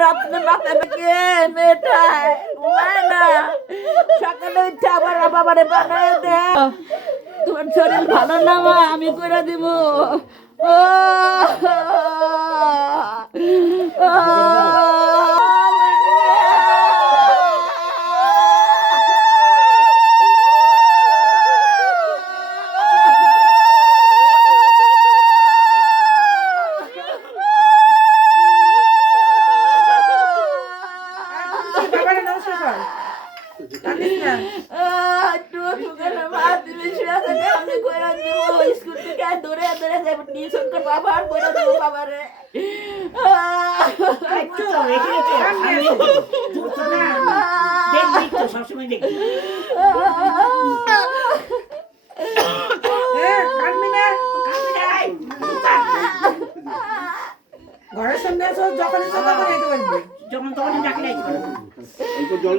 রাত্রে মাথা থেকে মেয়েটায় ঘুমায় না, সকালে উঠে আবার বাবারে বানায় দে। তোমার শরীর ভালো না মা, আমি করে দিব। বাবার করে দেবো বাবারে। সবসময় দেখবি ঘরের সামনে আসো, যখন ইচ্ছা তখন যেতে পারবি, যখন তখন ডাকলে জল